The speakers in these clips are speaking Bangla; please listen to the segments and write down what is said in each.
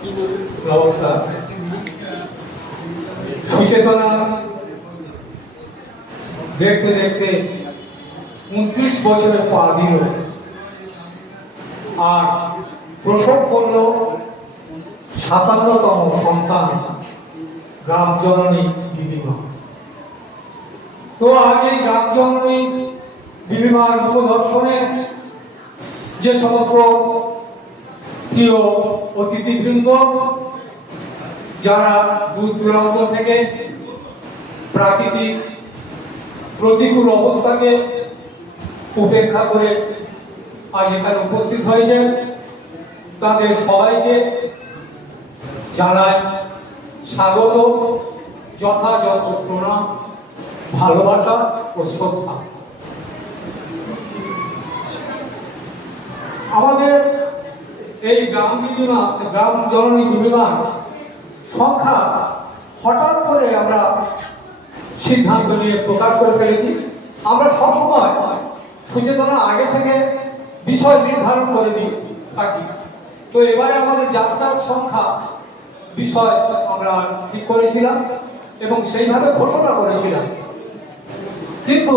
নমস্কার। সুচেতনা দেখতে দেখতে উনত্রিশ বছরের পা দিল। আর প্রসব করল সাতান্নতম সন্তান গ্রাম জননী দিদিমা। তো এই গ্রাম জননী দিদিমার মুখদর্শনে যে সমস্ত প্রিয় অতিথিবৃন্দ, যারা দূর দূরান্ত থেকে প্রাকৃতিক প্রতিকূল অবস্থাকে উপেক্ষা করে আজ এখানে উপস্থিত হয়েছেন, তাদের সবাইকে জানাই স্বাগত, যথাযথ প্রণাম, ভালোবাসা ও শ্রদ্ধা। আমাদের এই গ্রাম বিবিমা গ্রাম জননী বিবিমার সংখ্যা হঠাৎ করে আমরা সিদ্ধান্ত নিয়ে প্রকাশ করে ফেলেছি। আমরা সবসময় সচেতনা আগে থেকে বিষয় নির্ধারণ করে দিই থাকি। তো এবারে আমাদের যাত্রার সংখ্যা বিষয় আমরা ঠিক করেছিলাম এবং সেইভাবে ঘোষণা করেছিলাম। কিন্তু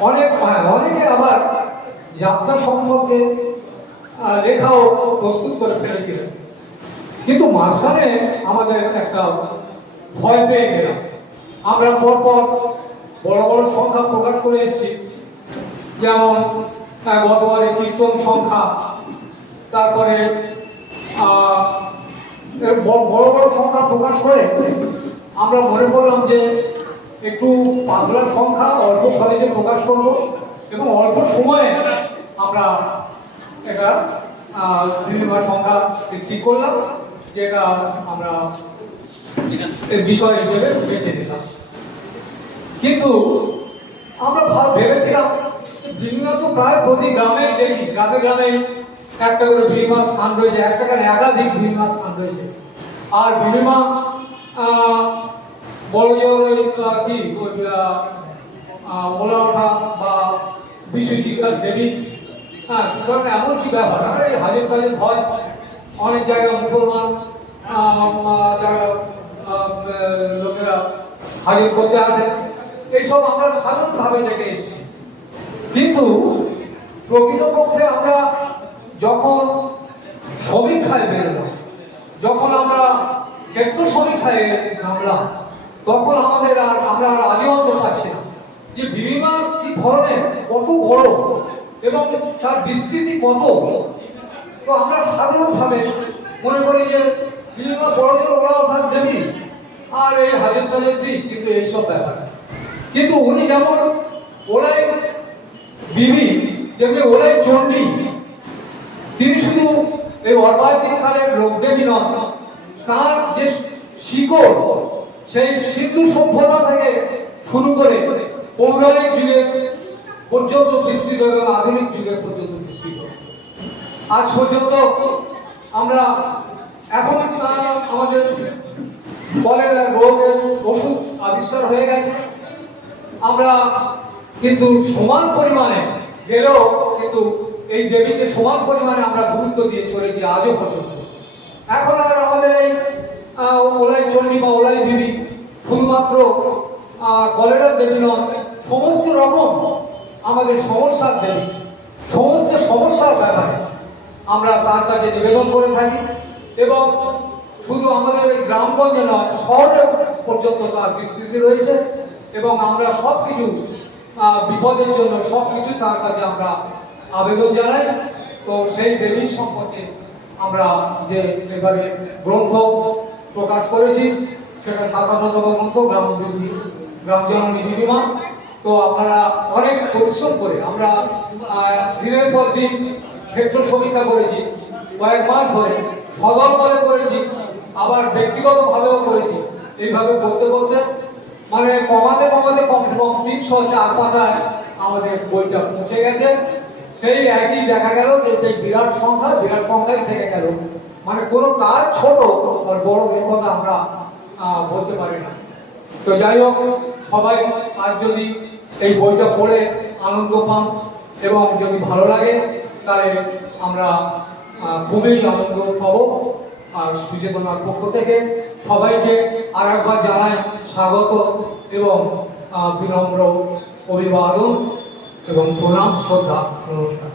অনেক হ্যাঁ, অনেকে আবার যাত্রা সম্পর্কে লেখাও প্রস্তুত করে ফেলেছিলেন। কিন্তু মাঝখানে আমাদের একটা ভয় পেয়ে গেলাম। আমরা পরপর বড় বড় সংখ্যা প্রকাশ করে এসেছি। যেমন গতবারে কীর্তন সংখ্যা, তারপরে বড় বড় সংখ্যা প্রকাশ করে আমরা মনে করলাম যে একটু পাতলার সংখ্যা অল্প খরচে প্রকাশ করব এবং অল্প সময়ে আমরা এটা আহ, সংখ্যা ঠিক করলাম যেটা আমরা বিষয় হিসেবে বেছে নিলাম। কিন্তু আমরা ভেবেছিলাম বিভিন্ন তো প্রায় প্রতি গ্রামে দেখি গ্রামে গ্রামে একটা করে বিনিময় ফান্ড রয়েছে একটা করে একাধিক বিনিময় ফান্ড রয়েছে। আর বিনিময় বড় ওই, কি ওলা ওঠা বা বিশ্ব শিক্ষার দেবী হ্যাঁ সুতরাং এমন কি ব্যাপার? আরে এই হাজির কাজের ভয়। অনেক জায়গায় মুসলমান যারা লোকেরা হাজির করতে আসে। এইসব আমরা সাধারণভাবে দেখে এসেছি। কিন্তু প্রকৃতপক্ষে আমরা যখন সমীক্ষায় বেরোলাম যখন আমরা ক্ষেত্র সমীক্ষায় নামলাম, তখন আমাদের আর, আমরা আর আজও অন্ত পাচ্ছি না। যে বিবিমা কি ধরনের, কত বড় এবং তার বিস্তৃতি কত? তো আমরা সাধারণভাবে মনে করি যে বিবিমা বড়দের ওরা ওঠার দেবী আর এই হাজার হাজার দিক কিন্তু এইসব ব্যাপার। কিন্তু উনি যেমন ওরাই বিবি, তেমনি ওরাই চণ্ডী, তিনি শুধু এই অর্বাচীন কালের লোকদেবী নন, তার যে শিকড়, সেই সিন্ধু সভ্যতা থেকে শুরু করে পৌরাণিক যুগের পর্যন্ত বিস্তৃত এবং আধুনিক যুগের পর্যন্ত বিস্তৃত। আজ পর্যন্ত আমরা এখন আমাদের কলেরা রোগের ওষুধ আবিষ্কার হয়ে গেছে। আমরা কিন্তু সমান পরিমাণে গেলেও কিন্তু এই দেবীকে সমান পরিমাণে আমরা গুরুত্ব দিয়ে চলেছি আজও পর্যন্ত। এখন আর আমাদের এই ওলাই চণ্ডী বা ওলাই বিবি শুধুমাত্র কলেরার দেবী নন, সমস্ত রকম আমাদের সমস্যার দেবী সমস্ত সমস্যার ব্যাপারে আমরা তার কাছে নিবেদন করে থাকি এবং শুধু আমাদের এই গ্রামগঞ্জে নয় শহরে পর্যন্ত তার বিস্তৃতি রয়েছে এবং আমরা সব কিছু বিপদের জন্য সব কিছু তার কাছে আমরা আবেদন জানাই। তো সেই দেবীর সম্পর্কে আমরা যে এবারে গ্রন্থ প্রকাশ করেছি, সেটা সাতান্নতম গ্রন্থ গ্রাম বৃদ্ধি গ্রাম জননী বিবিমা তো আপনারা অনেক পরিশ্রম করে আমরা দিনের পর দিন ক্ষেত্র সমীক্ষা করেছি, কয়েকবার ধরে সদল বলে করেছি, আবার ব্যক্তিগতভাবেও করেছি। এইভাবে করতে করতে মানে কমাতে কমাতে কমসে কম তিনশো চার পাতায় আমাদের বইটা পৌঁছে গেছে। সেই একই দেখা গেল যে সেই বিরাট সংখ্যা, বিরাট সংখ্যাই থেকে গেল। মানে কোনো কাজ ছোট আর বড় কথা আমরা বলতে পারি না। তো যাই হোক, সবাই আজ যদি এই বইটা পড়ে আনন্দ পান এবং যদি ভালো লাগে, তাহলে আমরা খুবই আনন্দ পাব আর সুচেতনার পক্ষ থেকে। সবাইকে আর একবার জানাই স্বাগত এবং বিনম্র অভিবাদন এবং প্রণাম, শ্রদ্ধা, নমস্কার।